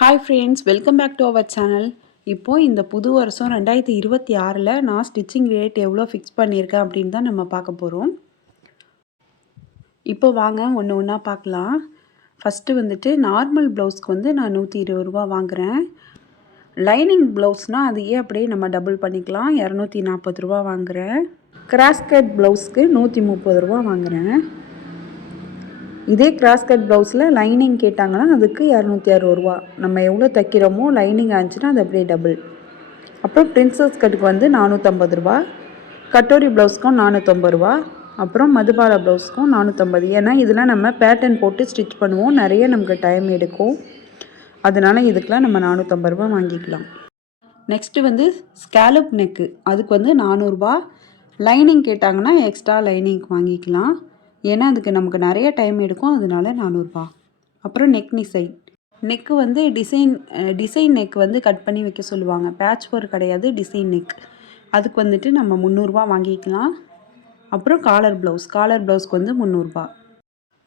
Hi friends, welcome back to our channel. இப்போது இந்த புது வருஷம் 2026ல் நான் ஸ்டிச்சிங் ரேட் எவ்வளோ ஃபிக்ஸ் பண்ணியிருக்கேன் அப்படின்னு தான் நம்ம பார்க்க போகிறோம். இப்போ வாங்க ஒன்று ஒன்றா பார்க்கலாம். ஃபஸ்ட்டு வந்துட்டு நார்மல் ப்ளவுஸ்க்கு வந்து நான் 120 ரூபா வாங்குகிறேன். லைனிங் ப்ளவுஸ்னால் அதையே அப்படியே நம்ம டபுள் பண்ணிக்கலாம். 240 ரூபா வாங்குகிறேன். கிராஸ் கட் ப்ளவுஸ்க்கு 130 ரூபா வாங்குகிறேன். இதே கிராஸ் கட் ப்ளவுஸில் லைனிங் கேட்டாங்கன்னா அதுக்கு 260 ரூபா. நம்ம எவ்வளோ தைக்கிறோமோ லைனிங் ஆச்சுன்னா அது அப்படியே டபுள். அப்புறம் பிரின்சஸ் கட்டுக்கு வந்து 450 ரூபா, கட்டோரி ப்ளவுஸ்க்கும் 450 ரூபா, அப்புறம் மதுபாலா ப்ளவுஸ்க்கும் 450. ஏன்னா இதெல்லாம் நம்ம பேட்டர்ன் போட்டு ஸ்டிச் பண்ணுவோம், நிறைய நமக்கு டைம் எடுக்கும். அதனால் இதுக்கெலாம் நம்ம 450 ரூபா வாங்கிக்கலாம். நெக்ஸ்ட்டு வந்து ஸ்கேலப் நெக்கு, அதுக்கு வந்து 400 ரூபா. லைனிங் கேட்டாங்கன்னா எக்ஸ்ட்ரா லைனிங் வாங்கிக்கலாம். ஏன்னா அதுக்கு நமக்கு நிறைய டைம் எடுக்கும், அதனால 400 ரூபா. அப்புறம் நெக் டிசைன், நெக்கு வந்து டிசைன் நெக் வந்து கட் பண்ணி வைக்க சொல்லுவாங்க. பேட்ச் ஒர்க் கிடையாது, டிசைன் நெக். அதுக்கு வந்துட்டு நம்ம 300 ரூபா வாங்கிக்கலாம். அப்புறம் காலர் ப்ளவுஸ்க்கு வந்து 300 ரூபா.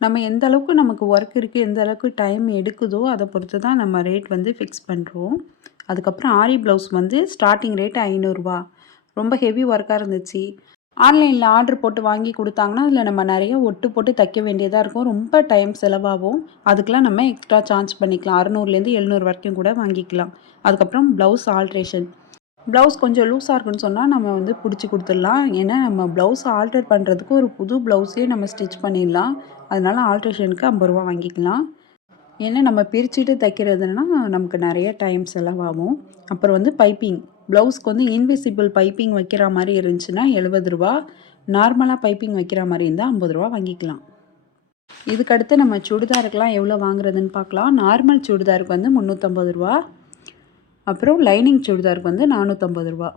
நம்ம எந்த அளவுக்கு நமக்கு ஒர்க் இருக்குது, எந்த அளவுக்கு டைம் எடுக்குதோ அதை பொறுத்து தான் நம்ம ரேட் வந்து ஃபிக்ஸ் பண்ணுறோம். அதுக்கப்புறம் ஆரி ப்ளவுஸ் வந்து ஸ்டார்டிங் ரேட்டு 500 ரூபா. ரொம்ப ஹெவி ஒர்க்காக இருந்துச்சு. ஆன்லைனில் ஆர்டர் போட்டு வாங்கி கொடுத்தாங்கன்னா அதில் நம்ம நிறைய ஒட்டு போட்டு தைக்க வேண்டியதாக இருக்கும், ரொம்ப டைம் செலவாகும். அதுக்கெலாம் நம்ம எக்ஸ்ட்ரா சார்ஜ் பண்ணிக்கலாம். 600லேருந்து 700 வரைக்கும் கூட வாங்கிக்கலாம். அதுக்கப்புறம் ப்ளவுஸ் ஆல்ட்ரேஷன், ப்ளவுஸ் கொஞ்சம் லூஸாக இருக்குன்னு சொன்னால் நம்ம வந்து பிடிச்சி கொடுத்துடலாம். ஏன்னா நம்ம ப்ளவுஸ் ஆல்டர் பண்ணுறதுக்கு ஒரு புது ப்ளவுஸே நம்ம ஸ்டிச் பண்ணிடலாம். அதனால் ஆல்ட்ரேஷனுக்கு 50 ரூபா வாங்கிக்கலாம். ஏன்னா நம்ம பிரிச்சுட்டு தைக்கிறதுனா நமக்கு நிறைய டைம் செலவாகும். அப்புறம் வந்து பைப்பிங், ப்ளவுஸ்க்கு வந்து இன்விசிபிள் பைப்பிங் வைக்கிற மாதிரி இருந்துச்சுன்னா 70 ரூபா, நார்மலாக பைப்பிங் வைக்கிற மாதிரி இருந்தால் 50 ரூபா வாங்கிக்கலாம். இதுக்கடுத்து நம்ம சுடிதாருக்கெலாம் எவ்வளோ வாங்குறதுன்னு பார்க்கலாம். நார்மல் சுடிதாருக்கு வந்து 350 ரூபா, அப்புறம் லைனிங் சுடிதாருக்கு வந்து 450 ரூபா,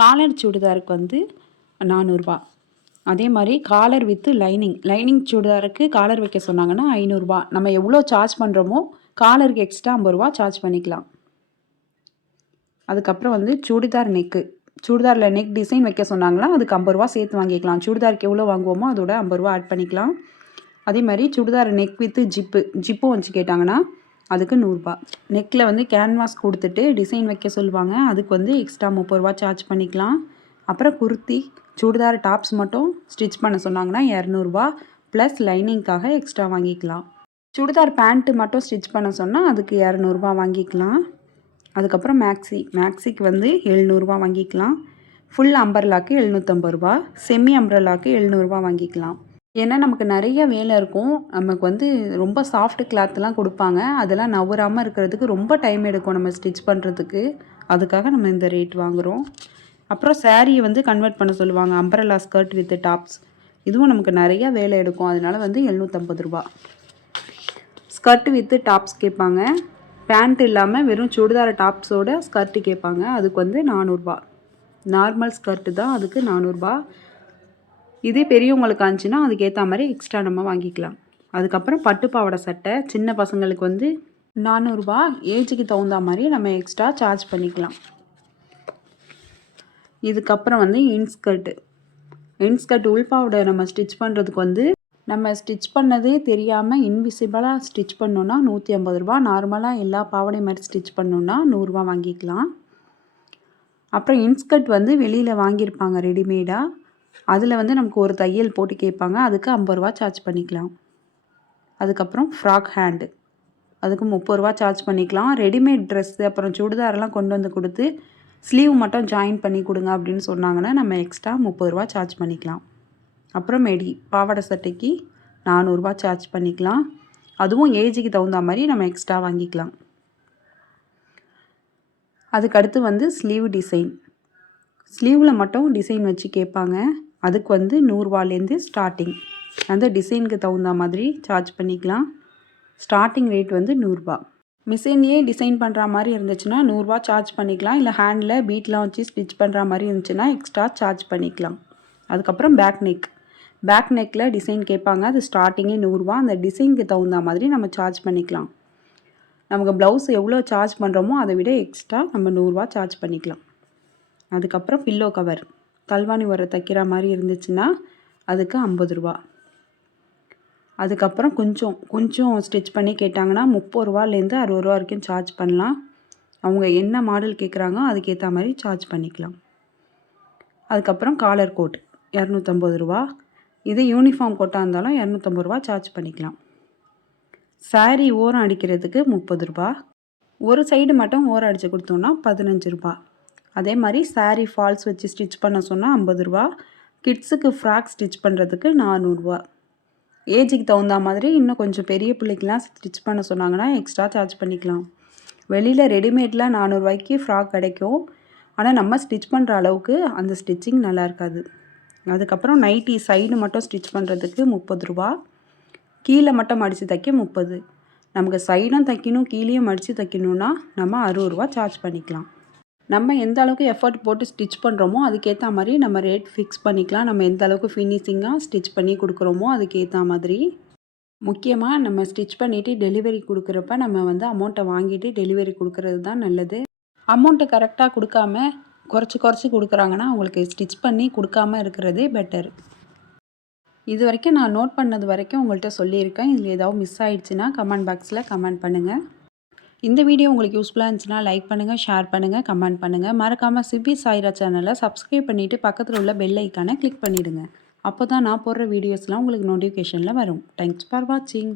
காலர் சுடிதாருக்கு வந்து 400 ரூபா. அதே மாதிரி காலர் வித்து லைனிங் சுடிதாருக்கு காலர் வைக்க சொன்னாங்கன்னா 500 ரூபா. நம்ம எவ்வளோ சார்ஜ் பண்ணுறோமோ காலருக்கு எக்ஸ்ட்ரா 50 ரூபா சார்ஜ் பண்ணிக்கலாம். அதுக்கப்புறம் வந்து சுடிதாரில் நெக் டிசைன் வைக்க சொன்னாங்கன்னா அதுக்கு 50 ரூபா சேர்த்து வாங்கிக்கலாம். சுடிதாருக்கு எவ்வளோ வாங்குவோமோ அதோட 50 ரூபா ஆட் பண்ணிக்கலாம். அதே மாதிரி சுடிதார் நெக் வித்து ஜிப்பும் வச்சு கேட்டாங்கன்னா அதுக்கு 100 ரூபா. நெக்கில் வந்து கேன்வாஸ் கொடுத்துட்டு டிசைன் வைக்க சொல்லுவாங்க, அதுக்கு வந்து எக்ஸ்ட்ரா 30 ரூபா சார்ஜ் பண்ணிக்கலாம். அப்புறம் குர்த்தி, சுடிதார் டாப்ஸ் மட்டும் ஸ்டிச் பண்ண சொன்னாங்கன்னா 200 ரூபா ப்ளஸ் லைனிங்காக எக்ஸ்ட்ரா வாங்கிக்கலாம். சுடிதார் பேண்ட்டு மட்டும் ஸ்டிச் பண்ண சொன்னால் அதுக்கு 200 ரூபா வாங்கிக்கலாம். அதுக்கப்புறம் மேக்ஸிக்கு வந்து 700 ரூபா வாங்கிக்கலாம். ஃபுல் அம்பர்லாக்கு 750 ரூபா, செமி அம்பர்லாக்கு 700 ரூபா வாங்கிக்கலாம். ஏன்னா நமக்கு நிறைய வேலை இருக்கும். நமக்கு வந்து ரொம்ப சாஃப்ட் கிளாத்லாம் கொடுப்பாங்க, அதெல்லாம் நவராமல் இருக்கிறதுக்கு ரொம்ப டைம் எடுக்கும் நம்ம ஸ்டிச் பண்ணுறதுக்கு. அதுக்காக நம்ம இந்த ரேட் வாங்குகிறோம். அப்புறம் சாரியை வந்து கன்வெர்ட் பண்ண சொல்லுவாங்க, அம்பரலா ஸ்கர்ட் வித் டாப்ஸ். இதுவும் நமக்கு நிறையா வேலை எடுக்கும், அதனால வந்து 750 ரூபா. ஸ்கர்ட் வித்து டாப்ஸ் கேட்பாங்க, பேண்ட் இல்லாமல் வெறும் சுடிதார டாப்ஸோட ஸ்கர்ட்டு கேட்பாங்க, அதுக்கு வந்து 400 ரூபா. நார்மல் ஸ்கர்ட்டு தான், அதுக்கு 400 ரூபா. இதே பெரியவங்களுக்கு ஆச்சுன்னா அதுக்கேற்ற மாதிரி எக்ஸ்ட்ரா நம்ம வாங்கிக்கலாம். அதுக்கப்புறம் பட்டு பாவாடை சட்டை சின்ன பசங்களுக்கு வந்து 400 ரூபா. ஏஜுக்கு தகுந்த மாதிரி நம்ம எக்ஸ்ட்ரா சார்ஜ் பண்ணிக்கலாம். இதுக்கப்புறம் வந்து இன்ஸ்கர்ட் உள்பாவோட நம்ம ஸ்டிச் பண்ணுறதுக்கு வந்து நம்ம ஸ்டிச் பண்ணதே தெரியாமல் இன்விசிபிளாக ஸ்டிச் பண்ணோன்னா 150 ரூபா. நார்மலாக எல்லா பாவாடை மாதிரி ஸ்டிச் பண்ணோன்னா 100 ரூபா வாங்கிக்கலாம். அப்புறம் இன்ஸ்கர்ட் வந்து வெளியில் வாங்கியிருப்பாங்க ரெடிமேடாக, அதில் வந்து நமக்கு ஒரு தையல் போட்டு கேட்பாங்க, அதுக்கு 50 ரூபா சார்ஜ் பண்ணிக்கலாம். அதுக்கப்புறம் ஃப்ராக் ஹேண்டு, அதுக்கு 30 ரூபா சார்ஜ் பண்ணிக்கலாம். ரெடிமேட் ட்ரெஸ்ஸு அப்புறம் சுடிதாரெல்லாம் கொண்டு வந்து கொடுத்து ஸ்லீவ் மட்டும் ஜாயின் பண்ணி கொடுங்க அப்படின்னு சொன்னாங்கன்னா நம்ம எக்ஸ்ட்ரா 30 ரூபா சார்ஜ் பண்ணிக்கலாம். அப்புறம் பாவாடை சட்டைக்கு 400 ரூபா சார்ஜ் பண்ணிக்கலாம். அதுவும் ஏஜுக்கு தகுந்த மாதிரி நம்ம எக்ஸ்ட்ரா வாங்கிக்கலாம். அதுக்கடுத்து வந்து ஸ்லீவில் மட்டும் டிசைன் வச்சு கேட்பாங்க, அதுக்கு வந்து 100 ரூபாலேருந்து ஸ்டார்டிங். அந்த டிசைனுக்கு தகுந்த மாதிரி சார்ஜ் பண்ணிக்கலாம். ஸ்டார்டிங் ரேட் வந்து 100 ரூபா. மிஷின்லேயே டிசைன் பண்ணுற மாதிரி இருந்துச்சுன்னா 100 ரூபா சார்ஜ் பண்ணிக்கலாம். இல்லை ஹேண்டில் பீட்லாம் வச்சு ஸ்டிச் பண்ணுற மாதிரி இருந்துச்சுன்னா எக்ஸ்ட்ரா சார்ஜ் பண்ணிக்கலாம். அதுக்கப்புறம் பேக் நெக்கில் டிசைன் கேட்பாங்க, அது ஸ்டார்டிங்கே 100 ரூபா. அந்த டிசைனுக்கு தகுந்த மாதிரி நம்ம சார்ஜ் பண்ணிக்கலாம். நமக்கு ப்ளவுஸ் எவ்வளோ சார்ஜ் பண்ணுறோமோ அதை விட எக்ஸ்ட்ரா நம்ம 100 ரூபா சார்ஜ் பண்ணிக்கலாம். அதுக்கப்புறம் பில்லோ கவர், தல்வானி உரை தைக்கிற மாதிரி இருந்துச்சுன்னா அதுக்கு 50 ரூபா. அதுக்கப்புறம் கொஞ்சம் கொஞ்சம் ஸ்டிச் பண்ணி கேட்டாங்கன்னா 30 ரூபாலேருந்து 60 ரூபா வரைக்கும் சார்ஜ் பண்ணலாம். அவங்க என்ன மாடல் கேட்குறாங்களோ அதுக்கேற்ற மாதிரி சார்ஜ் பண்ணிக்கலாம். அதுக்கப்புறம் காலர் கோட் 250 ரூபா. இது யூனிஃபார்ம் கோட்டாக இருந்தாலும் 250 ரூபா சார்ஜ் பண்ணிக்கலாம். சாரீ ஓரம் அடிக்கிறதுக்கு 30 ரூபா. ஒரு சைடு மட்டும் ஓரம் அடித்து கொடுத்தோன்னா 15 ரூபா. அதே மாதிரி சாரீ ஃபால்ஸ் வச்சு ஸ்டிச் பண்ண சொன்னால் 50 ரூபா. கிட்ஸுக்கு ஃப்ராக் ஸ்டிச் பண்ணுறதுக்கு 400 ரூபா. ஏஜுக்கு தகுந்த மாதிரி இன்னும் கொஞ்சம் பெரிய பிள்ளைக்கெலாம் ஸ்டிச் பண்ண சொன்னாங்கன்னா எக்ஸ்ட்ரா சார்ஜ் பண்ணிக்கலாம். வெளியில் ரெடிமேட்லாம் 400 ரூபாய்க்கு ஃப்ராக் கிடைக்கும். ஆனால் நம்ம ஸ்டிச் பண்ணுற அளவுக்கு அந்த ஸ்டிச்சிங் நல்லா இருக்காது. அதுக்கப்புறம் நைட்டி சைடு மட்டும் ஸ்டிச் பண்ணுறதுக்கு 30 ரூபா. கீழே மட்டும் மடித்து தைக்க 30. நமக்கு சைடும் தைக்கணும் கீழேயும் மடித்து தைக்கணுன்னா நம்ம 60 ரூபா சார்ஜ் பண்ணிக்கலாம். நம்ம எந்த அளவுக்கு எஃபர்ட் போட்டு ஸ்டிச் பண்ணுறோமோ அதுக்கேற்ற மாதிரி நம்ம ரேட் ஃபிக்ஸ் பண்ணிக்கலாம். நம்ம எந்த அளவுக்கு ஃபினிஷிங்காக ஸ்டிச் பண்ணி கொடுக்குறோமோ அதுக்கேற்ற மாதிரி. முக்கியமாக நம்ம ஸ்டிச் பண்ணிவிட்டு டெலிவரி கொடுக்குறப்ப நம்ம வந்து அமௌண்ட்டை வாங்கிட்டு டெலிவரி கொடுக்குறது தான் நல்லது. அமௌண்ட்டு கரெக்டாக கொடுக்காம குறைச்சி கொடுக்குறாங்கன்னா அவங்களுக்கு ஸ்டிச் பண்ணி கொடுக்காம இருக்கிறதே பெட்டர். இது வரைக்கும் நான் நோட் பண்ணது வரைக்கும் உங்கள்கிட்ட சொல்லியிருக்கேன். இதில் ஏதாவது மிஸ் ஆகிடுச்சுன்னா கமெண்ட் பாக்ஸில் கமெண்ட் பண்ணுங்கள். இந்த வீடியோ உங்களுக்கு யூஸ்ஃபுல்லாக இருந்துச்சுன்னா லைக் பண்ணுங்கள், ஷேர் பண்ணுங்கள், கமெண்ட் பண்ணுங்கள். மறக்காமல் சிவி சாய்ரா சேனலை சப்ஸ்கிரைப் பண்ணிவிட்டு பக்கத்தில் உள்ள பெல் ஐக்கானை கிளிக் பண்ணிவிடுங்க. அப்போ தான் நான் போடுற வீடியோஸ்லாம் உங்களுக்கு நோட்டிஃபிகேஷனில் வரும். தேங்க்ஸ் ஃபார் வாட்சிங்.